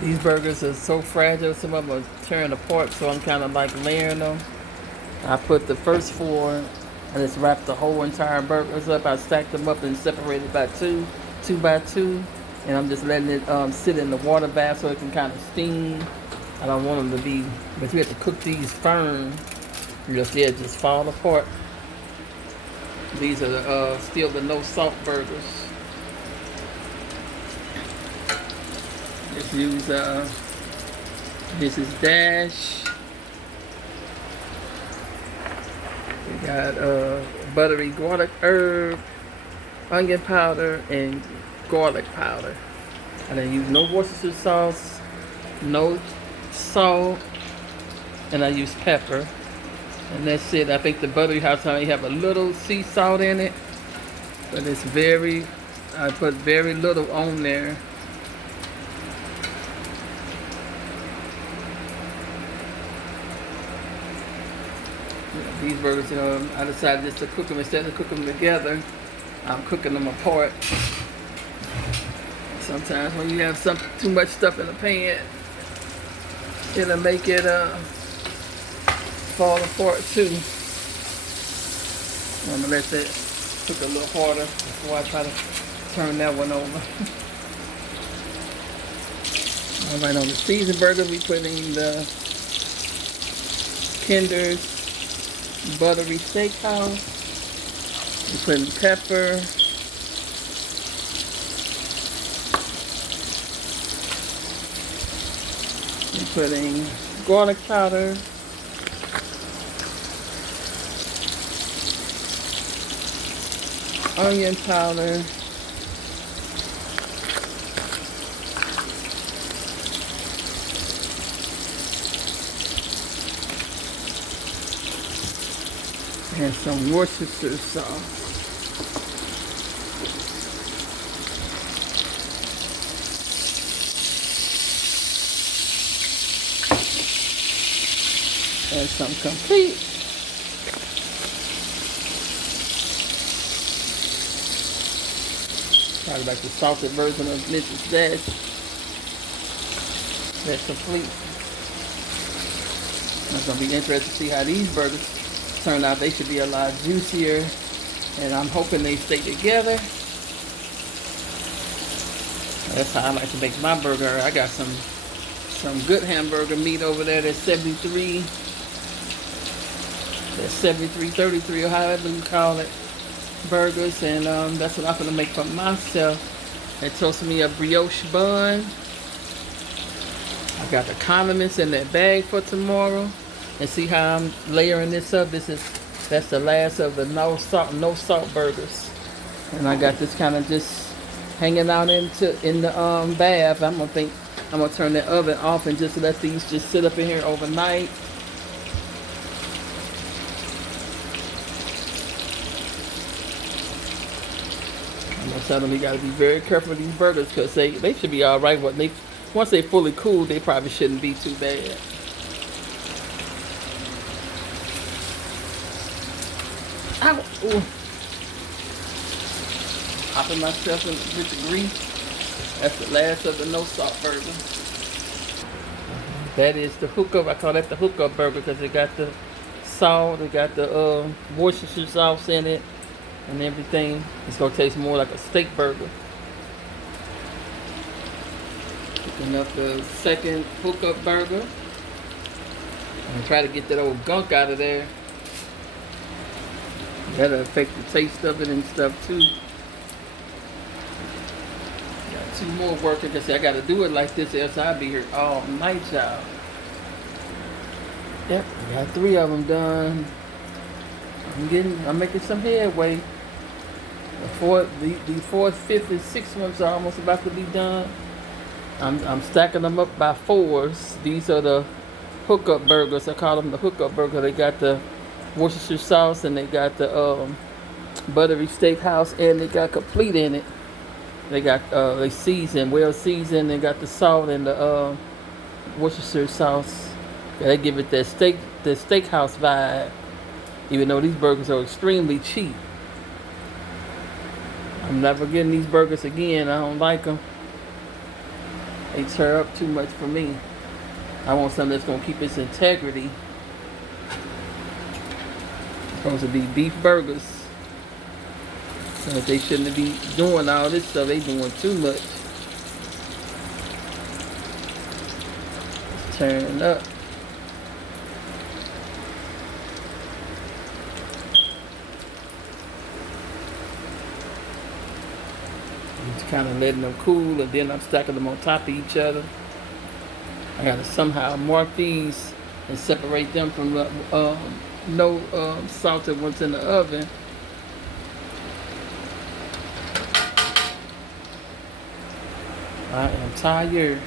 These burgers are so fragile, some of them are tearing apart, so I'm kind of like layering them. I put the first four, I just wrapped the whole entire burgers up. I stacked them up and separated by two by two. And I'm just letting it sit in the water bath so it can kind of steam. I don't want them to be, but we have to cook these firm. Just fall apart. These are still the no salt burgers. Just use this is Dash. We got buttery garlic herb, onion powder, and garlic powder. I didn't use no Worcestershire sauce, no salt, and I use pepper. And that's it. I think the buttery house only have a little sea salt in it, but it's I put very little on there. These burgers, I decided just to cook them instead of cooking them together. I'm cooking them apart. Sometimes when you have too much stuff in the pan, it'll make it fall apart too. I'm gonna let that cook a little harder before I try to turn that one over. Alright, on the seasoned burger, we put in the Kinder's buttery steakhouse. We put in pepper. We put in garlic powder. Onion powder. And some Worcestershire sauce. And some complete. Probably like the salted version of Mrs. Dash. That's complete. It's gonna be interesting to see how these burgers turn out. They should be a lot juicier, and I'm hoping they stay together. That's how I like to make my burger. I got some good hamburger meat over there. That's 73. That's 73.33 or however you call it. Burgers, and that's what I'm gonna make for myself. I toasted me a brioche bun. I got the condiments in that bag for tomorrow. And see how I'm layering this up. That's the last of the no salt burgers. And I got this kind of just hanging out in the bath. I'm gonna turn the oven off and just let these just sit up in here overnight. I'm gonna tell them we gotta be very careful with these burgers because they should be all right. Once they fully cool, they probably shouldn't be too bad. Ow! Ooh. Popping myself with the grease. That's the last of the no salt burger. That is the hookup. I call that the hookup burger because it got the salt, it got the Worcestershire sauce in it, and everything. It's gonna taste more like a steak burger. Picking up the second hookup burger. And try to get that old gunk out of there. That'll affect the taste of it and stuff too. Got two more working because I got to do it like this, else I'll be here all night, y'all. Yep, I got 3 of them done. I'm making some headway. The fourth, fifth, and sixth ones are almost about to be done. I'm stacking them up by 4s. These are the hookup burgers. I call them the hookup burger. They got the Worcestershire sauce, and they got the buttery steakhouse, and they got complete in it. They got they seasoned, well seasoned. They got the salt and the Worcestershire sauce. Yeah, they give it that steakhouse vibe. Even though these burgers are extremely cheap, I'm never getting these burgers again. I don't like them. They tear up too much for me. I want something that's gonna keep its integrity. It's supposed to be beef burgers. So they shouldn't be doing all this stuff. They doing too much. It's tearing up. Just kind of letting them cool, and then I'm stacking them on top of each other. I gotta somehow mark these and separate them from the no salted ones in the oven. I am tired.